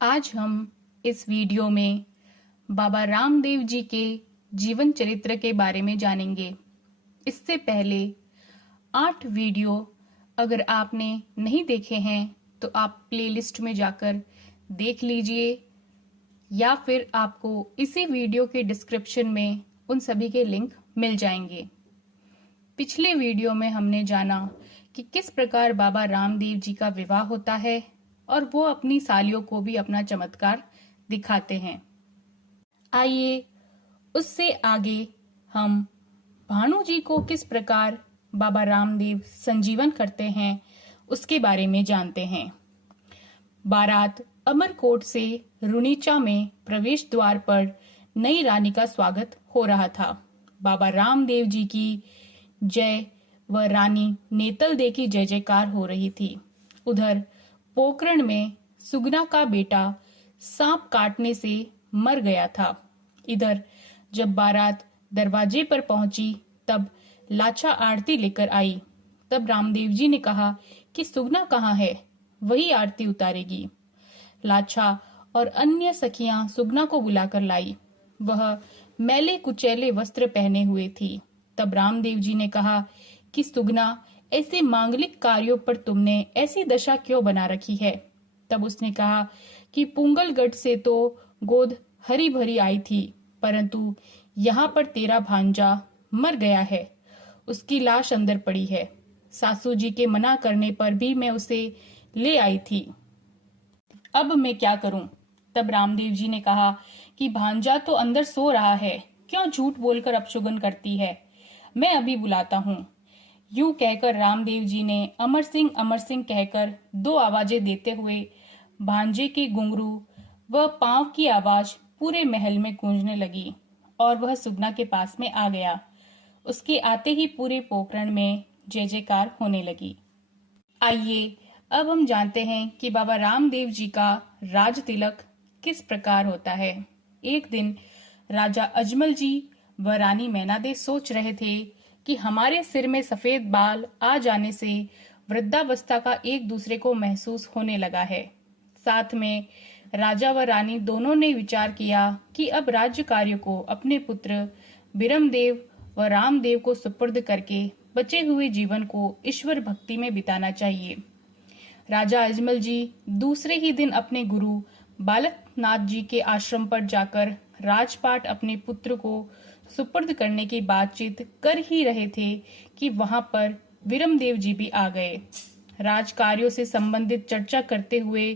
आज हम इस वीडियो में बाबा रामदेव जी के जीवन चरित्र के बारे में जानेंगे। इससे पहले 8 वीडियो अगर आपने नहीं देखे हैं तो आप प्लेलिस्ट में जाकर देख लीजिए या फिर आपको इसी वीडियो के डिस्क्रिप्शन में उन सभी के लिंक मिल जाएंगे। पिछले वीडियो में हमने जाना कि किस प्रकार बाबा रामदेव जी का विवाह होता है और वो अपनी सालियों को भी अपना चमत्कार दिखाते हैं। आइए उससे आगे हम भानु जी को किस प्रकार बाबा रामदेव संजीवन करते हैं उसके बारे में जानते हैं। बारात अमरकोट से रुनीचा में प्रवेश द्वार पर नई रानी का स्वागत हो रहा था। बाबा रामदेव जी की जय व रानी नेतल दे की जय जयकार हो रही थी। उधर पोकरण में सुगना का बेटा सांप काटने से मर गया था। इधर जब बारात दरवाजे पर पहुंची तब लाचा आरती लेकर आई। तब रामदेव जी ने कहा कि सुगना कहाँ है, वही आरती उतारेगी। लाचा और अन्य सखियां सुगना को बुलाकर लाई। वह मैले कुचैले वस्त्र पहने हुए थी। तब रामदेव जी ने कहा कि सुगना, ऐसे मांगलिक कार्यों पर तुमने ऐसी दशा क्यों बना रखी है। तब उसने कहा कि पुंगलगढ़ से तो गोद हरी भरी आई थी, परंतु यहाँ पर तेरा भांजा मर गया है, उसकी लाश अंदर पड़ी है। सासू जी के मना करने पर भी मैं उसे ले आई थी, अब मैं क्या करूं। तब रामदेव जी ने कहा कि भांजा तो अंदर सो रहा है, क्यों झूठ बोलकर अपशुगन करती है, मैं अभी बुलाता हूं। यूं कहकर रामदेव जी ने अमर सिंह कहकर 2 आवाजें देते हुए भांजे के घुंघरू व पांव की आवाज पूरे महल में गूंजने लगी और वह सुगना के पास में आ गया। उसके आते ही पूरे पोखरण में जय जयकार होने लगी। आइए अब हम जानते हैं कि बाबा रामदेव जी का राज तिलक किस प्रकार होता है। एक दिन राजा अजमल जी व रानी मैनादे सोच रहे थे कि हमारे सिर में सफेद बाल आ जाने से वृद्धावस्था का एक दूसरे को महसूस होने लगा है। साथ में राजा व रानी दोनों ने विचार किया कि अब राज्य कार्य को अपने पुत्र बिरमदेव व रामदेव को सुपुर्द करके बचे हुए जीवन को ईश्वर भक्ति में बिताना चाहिए। राजा अजमल जी दूसरे ही दिन अपने गुरु बालकनाथ जी के आश्रम पर जाकर राजपाट अपने पुत्र को सुपुर्द करने की बातचीत कर ही रहे थे कि वहां पर विरमदेव जी भी आ गए। राज कार्यों से संबंधित चर्चा करते हुए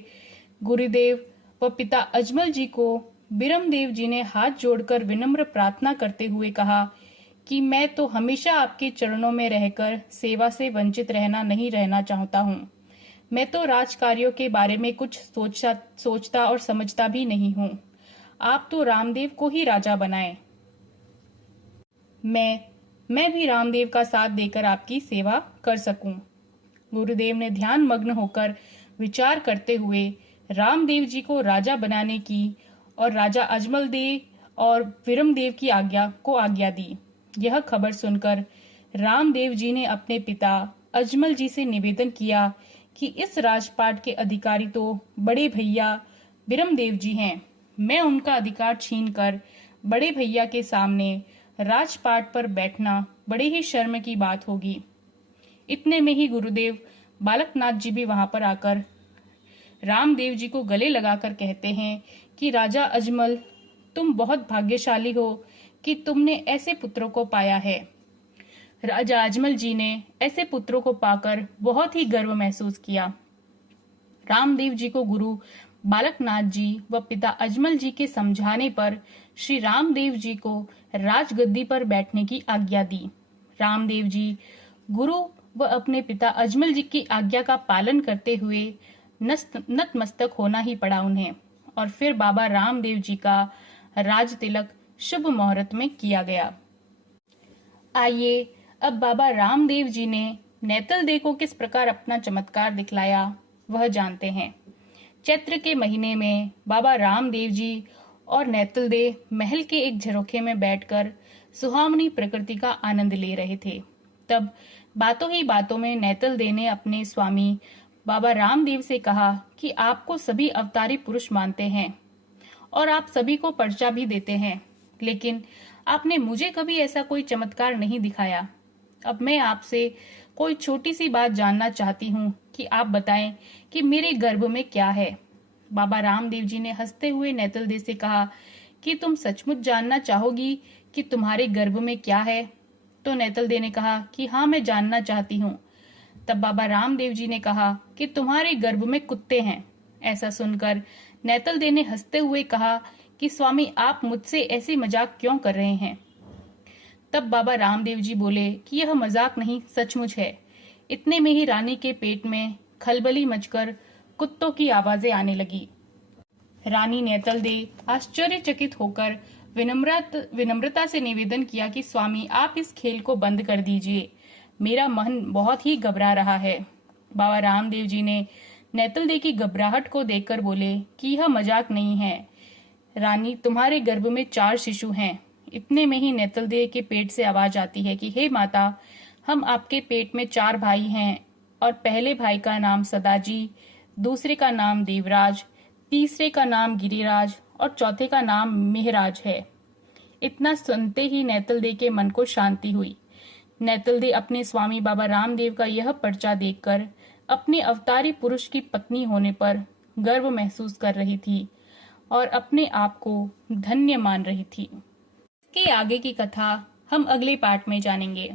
गुरुदेव व पिता अजमल जी को बिरमदेव जी ने हाथ जोड़कर विनम्र प्रार्थना करते हुए कहा कि मैं तो हमेशा आपके चरणों में रहकर सेवा से वंचित नहीं रहना चाहता हूँ। मैं तो राज कार्यों के बारे में कुछ सोचता और समझता भी नहीं हूँ। आप तो रामदेव को ही राजा बनाएं। मैं भी रामदेव का साथ देकर आपकी सेवा कर सकूं। गुरुदेव ने ध्यान मग्न होकर विचार करते हुए रामदेव जी को राजा बनाने की और राजा अजमल देव और विरमदेव की आज्ञा दी। यह खबर सुनकर रामदेव जी ने अपने पिता अजमल जी से निवेदन किया कि इस राजपाट के अधिकारी तो बड़े भैया बिरमदेव जी हैं। मैं उनका अधिकार छीनकर बड़े भैया के सामने राजपाट पर बैठना बड़े ही शर्म की बात होगी। इतने में ही गुरुदेव बालकनाथ जी भी वहां पर आकर रामदेव जी को गले लगाकर कहते हैं कि राजा अजमल, तुम बहुत भाग्यशाली हो कि तुमने ऐसे पुत्रों को पाया है। राजा अजमल जी ने ऐसे पुत्रों को पाकर बहुत ही गर्व महसूस किया। रामदेव जी को गुरु बालकनाथ जी व पिता अजमल जी के समझाने पर श्री रामदेव जी को राजगद्दी पर बैठने की आज्ञा दी। रामदेव जी गुरु व अपने पिता अजमल जी की आज्ञा का पालन करते हुए नतमस्तक होना ही पड़ा उन्हें और फिर बाबा रामदेव जी का राज तिलक शुभ मुहूर्त में किया गया। आइए अब बाबा रामदेव जी ने नेतल दे को किस प्रकार अपना चमत्कार दिखलाया वह जानते हैं। चैत्र के महीने में बाबा रामदेव जी और नेतल दे महल के एक झरोखे में बैठकर सुहावनी प्रकृति का आनंद ले रहे थे। तब बातों ही बातों में नेतल दे ने अपने स्वामी बाबा रामदेव से कहा कि आपको सभी अवतारी पुरुष मानते हैं और आप सभी को पर्चा भी देते हैं, लेकिन आपने मुझे कभी ऐसा कोई चमत्कार नहीं दिखाया। अब मैं आपसे कोई छोटी सी बात जानना चाहती हूँ कि आप बताएं कि मेरे गर्भ में क्या है। बाबा रामदेव जी ने हंसते हुए नेतल दे से कहा कि तुम सचमुच जानना चाहोगी कि तुम्हारे गर्भ में क्या है? तो नेतल दे ने कहा कि हाँ, मैं जानना चाहती हूँ। तब बाबा रामदेव जी ने कहा कि तुम्हारे गर्भ में कुत्ते हैं। ऐसा सुनकर नेतल दे ने हंसते हुए कहा कि स्वामी, आप मुझसे ऐसी मजाक क्यों कर रहे हैं? तब बाबा रामदेव जी बोले कि यह मजाक नहीं, सचमुच है। इतने में ही रानी के पेट में खलबली मचकर कुत्तों की आवाजें आने लगी। रानी नेतल दे आश्चर्यचकित होकर विनम्रता से निवेदन किया कि स्वामी, आप इस खेल को बंद कर दीजिए, मेरा मन बहुत ही घबरा रहा है। बाबा रामदेव जी ने नेतल दे की घबराहट को देखकर बोले कि यह मजाक नहीं है रानी, तुम्हारे गर्भ में 4 शिशु हैं। इतने में ही नेतल दे के पेट से आवाज आती है कि हे माता, हम आपके पेट में 4 भाई हैं और पहले भाई का नाम सदाजी, दूसरे का नाम देवराज, तीसरे का नाम गिरिराज और चौथे का नाम मेहराज है। इतना सुनते ही नेतल दे के मन को शांति हुई। नेतल दे अपने स्वामी बाबा रामदेव का यह पर्चा देखकर अपने अवतारी पुरुष की पत्नी होने पर गर्व महसूस कर रही थी और अपने आप को धन्य मान रही थी। इसके आगे की कथा हम अगले पार्ट में जानेंगे।